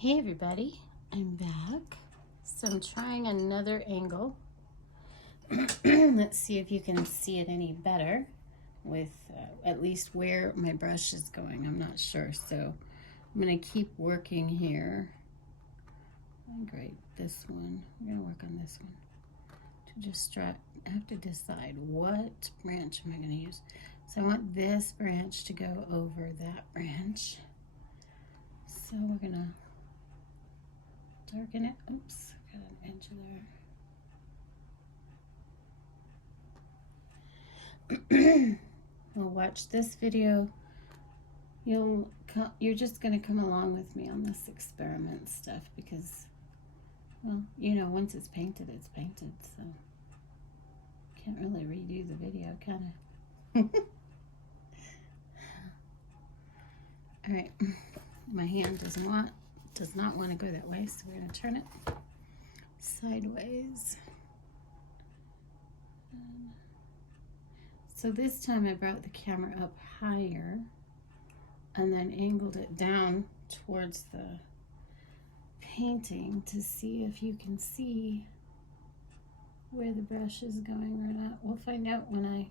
Hey everybody, I'm back. So I'm trying another angle. Let's see if you can see it any better with at least where my brush is going. I'm not sure, so I'm going to keep working here. Great, this one. I'm going to work on this one. To just I have to decide what branch am I going to use. So I want this branch to go over that branch. So we're going to darken it. Oops, got an edge there. Well, watch this video. You're just going to come along with me on this experiment stuff because, well, you know, once it's painted, so can't really redo the video, can I? All right, my hand does not want to go that way, so we're going to turn it sideways. So this time I brought the camera up higher and then angled it down towards the painting to see if you can see where the brush is going or not. We'll find out when I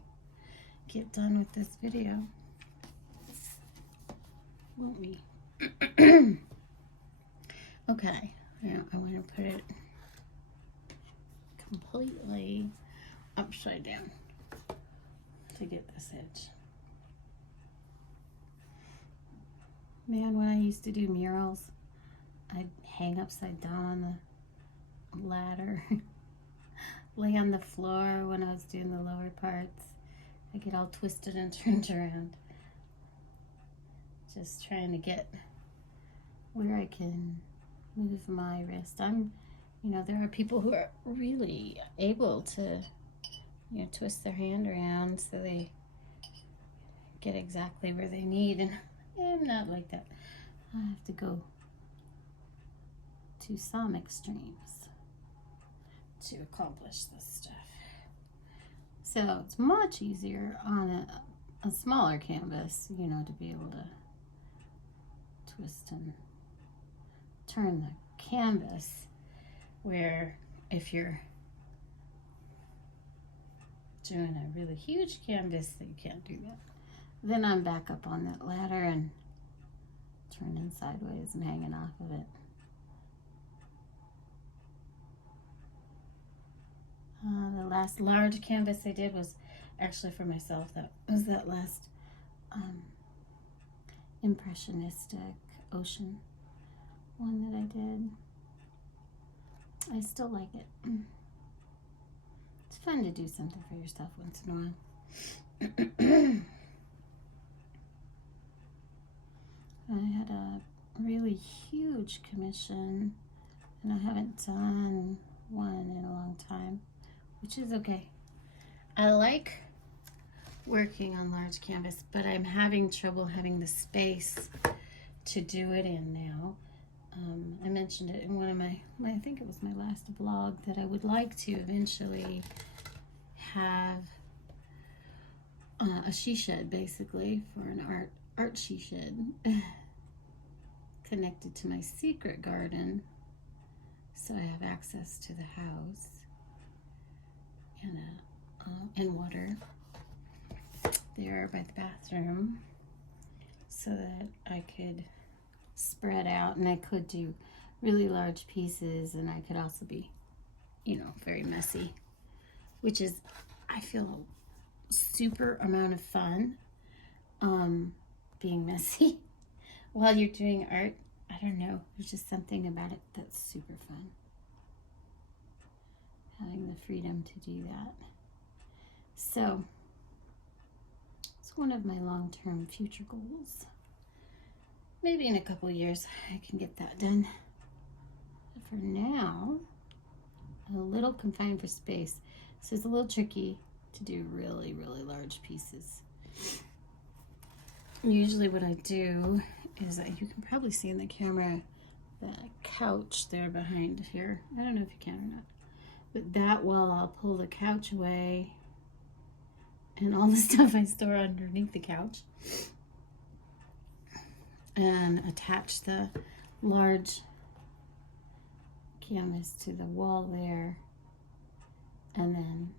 get done with this video, won't we? Okay, now I want to put it completely upside down to get this edge. Man, when I used to do murals, I'd hang upside down on the ladder, lay on the floor when I was doing the lower parts. I get all twisted and turned around. Just trying to get where I can move my wrist. You know, there are people who are really able to, you know, twist their hand around so they get exactly where they need, and I'm not like that. I have to go to some extremes to accomplish this stuff. So it's much easier on a smaller canvas, you know, to be able to twist and turn the canvas, where if you're doing a really huge canvas, then you can't do that. Then I'm back up on that ladder and turning sideways and hanging off of it. The last large canvas I did was actually for myself. That was that last impressionistic ocean one that I did. I still like it. It's fun to do something for yourself once in a while. I had a really huge commission, and I haven't done one in a long time, which is okay. I like working on large canvas, but I'm having trouble having the space to do it in now. I mentioned it in one of I think it was my last vlog, that I would like to eventually have a she shed, basically, for an art she shed connected to my secret garden, so I have access to the house and water there by the bathroom, so that I could spread out, and I could do really large pieces, and I could also be, you know, very messy, which is, I feel, a super amount of fun being messy while you're doing art. I don't know, there's just something about it that's super fun, having the freedom to do that. So it's one of my long-term future goals. Maybe in a couple years I can get that done. But for now, I'm a little confined for space, so it's a little tricky to do really, really large pieces. Usually what I do is, you can probably see in the camera, the couch there behind here. I don't know if you can or not. But that wall, I'll pull the couch away and all the stuff I store underneath the couch, and attach the large canvas to the wall there, and then,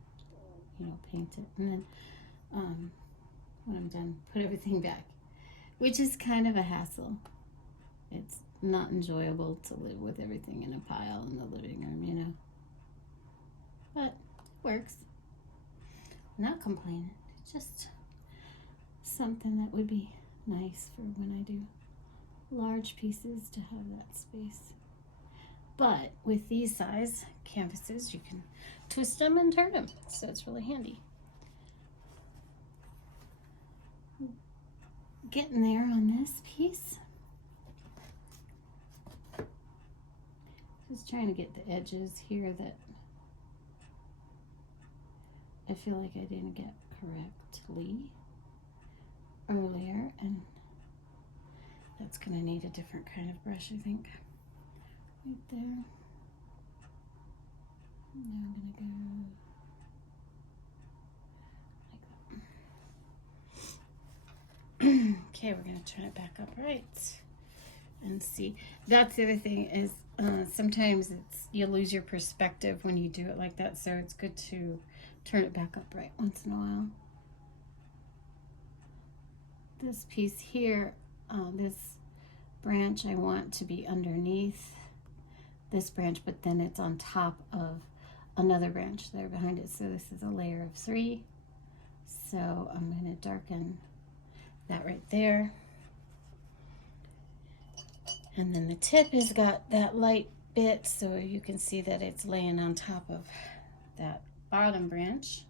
you know, paint it, and then when I'm done, put everything back, which is kind of a hassle. It's not enjoyable to live with everything in a pile in the living room, you know, but it works. I'm not complaining. It's just something that would be nice for when I do large pieces to have that space. But with these size canvases, you can twist them and turn them, so it's really handy. Getting there on this piece. Just trying to get the edges here that I feel like I didn't get correctly earlier, and that's gonna need a different kind of brush, I think. Right there. Now I'm gonna go like that. Okay, we're gonna turn it back up right and see. That's the other thing is sometimes you lose your perspective when you do it like that, so it's good to turn it back up right once in a while. This piece here, this branch, I want to be underneath this branch, but then it's on top of another branch there behind it. So this is a layer of 3. So I'm going to darken that right there. And then the tip has got that light bit, so you can see that it's laying on top of that bottom branch.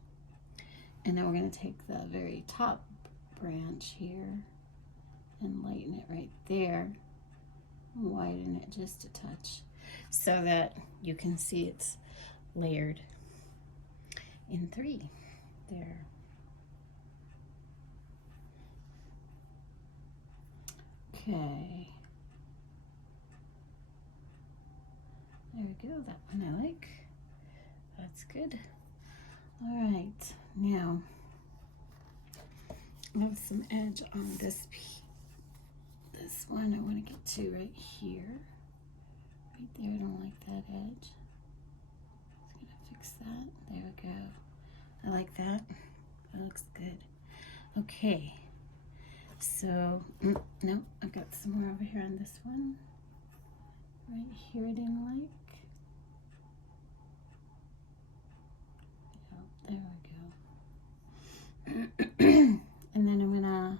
And then we're going to take the very top branch here and lighten it right there, widen it just a touch so that you can see it's layered in 3 there. Okay, there we go, that one I like. That's good. All right, now I have some edge on this piece. This one I want to get to right here. Right there, I don't like that edge. Just gonna fix that. There we go. I like that. That looks good. Okay. So, no, I've got some more over here on this one. Right here I didn't like. There we go. And then I'm gonna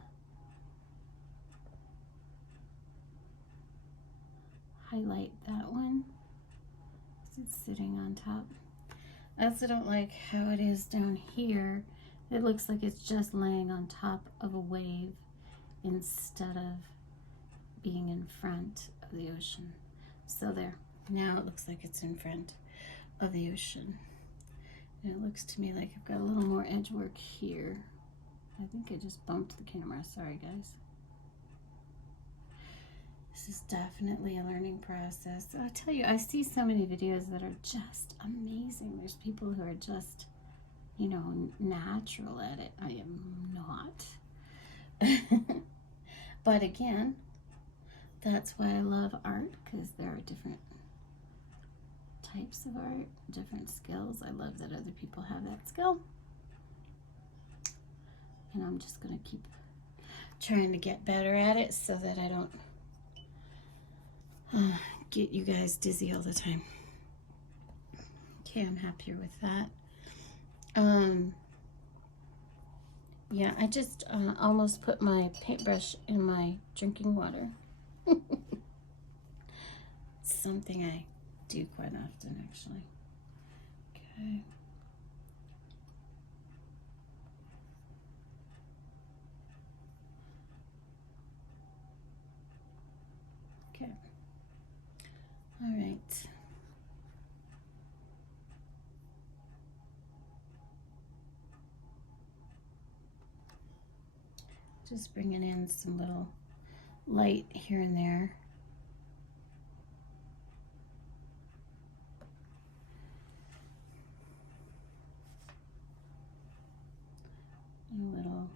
highlight that one because it's sitting on top. I also don't like how it is down here. It looks like it's just laying on top of a wave instead of being in front of the ocean. So there, now it looks like it's in front of the ocean. And it looks to me like I've got a little more edge work here. I think I just bumped the camera, sorry guys. This is definitely a learning process. I tell you, I see so many videos that are just amazing. There's people who are just, you know, natural at it. I am not. But again, that's why I love art, because there are different types of art, different skills. I love that other people have that skill. And I'm just going to keep trying to get better at it so that I don't get you guys dizzy all the time. Okay, I'm happier with that. Yeah, I just almost put my paintbrush in my drinking water. Something I do quite often, actually. Okay. Okay. All right. Just bringing in some little light here and there. And a little,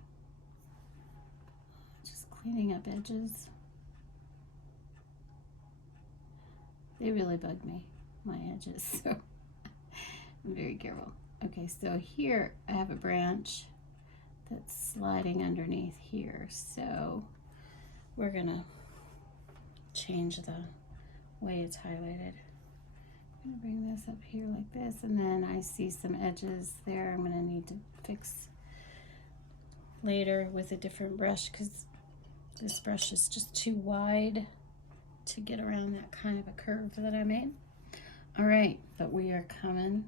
just cleaning up edges. They really bug me. my edges, so I'm very careful. Okay, so here I have a branch that's sliding underneath here, so we're gonna change the way it's highlighted. I'm gonna bring this up here like this, and then I see some edges there I'm gonna need to fix later with a different brush, because this brush is just too wide to get around that kind of a curve that I made. All right, but we are coming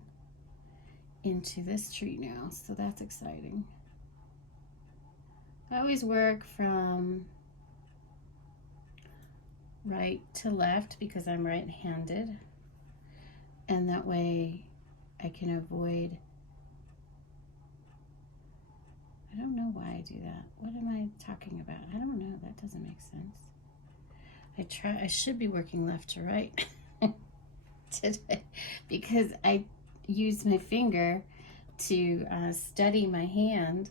into this tree now, so that's exciting. I always work from right to left because I'm right-handed, and that way I can avoid, I don't know why I do that. What am I talking about? I don't know, that doesn't make sense. I should be working left to right today because I use my finger to steady my hand,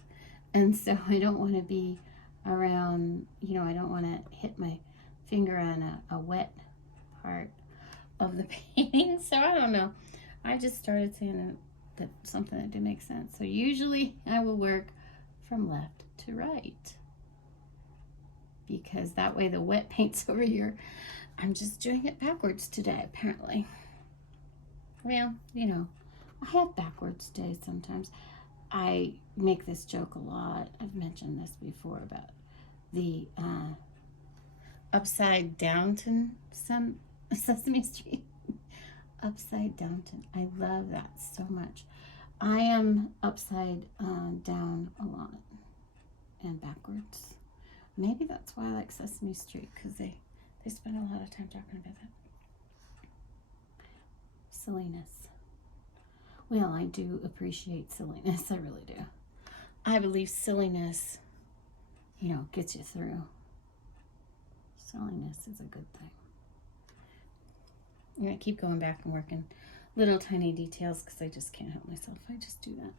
and so I don't want to be around, you know, I don't want to hit my finger on a wet part of the painting. So I don't know, I just started saying that something that didn't make sense. So usually I will work from left to right, because that way the wet paint's over here. I'm just doing it backwards today, apparently. Well, you know, I have backwards days sometimes. I make this joke a lot. I've mentioned this before about the upside downton Sesame Street. Upside downton. I love that so much. I am upside down a lot and backwards. Maybe that's why I like Sesame Street, because they spend a lot of time talking about that. Silliness. Well, I do appreciate silliness. I really do. I believe silliness, you know, gets you through. Silliness is a good thing. I'm going to keep going back and working little tiny details because I just can't help myself. I just do that.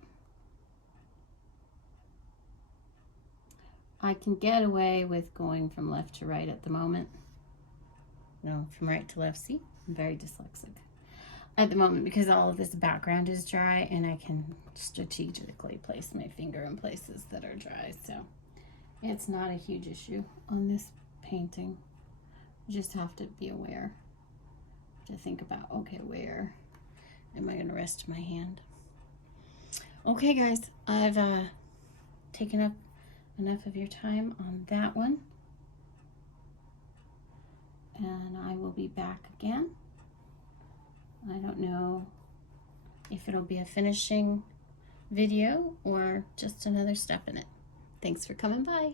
I can get away with going from left to right at the moment. No, from right to left. See, I'm very dyslexic at the moment because all of this background is dry, and I can strategically place my finger in places that are dry. So it's not a huge issue on this painting. You just have to be aware to think about, okay, where am I going to rest my hand? Okay, guys, I've taken up enough of your time on that one, and I will be back again. I don't know if it'll be a finishing video or just another step in it. Thanks for coming by.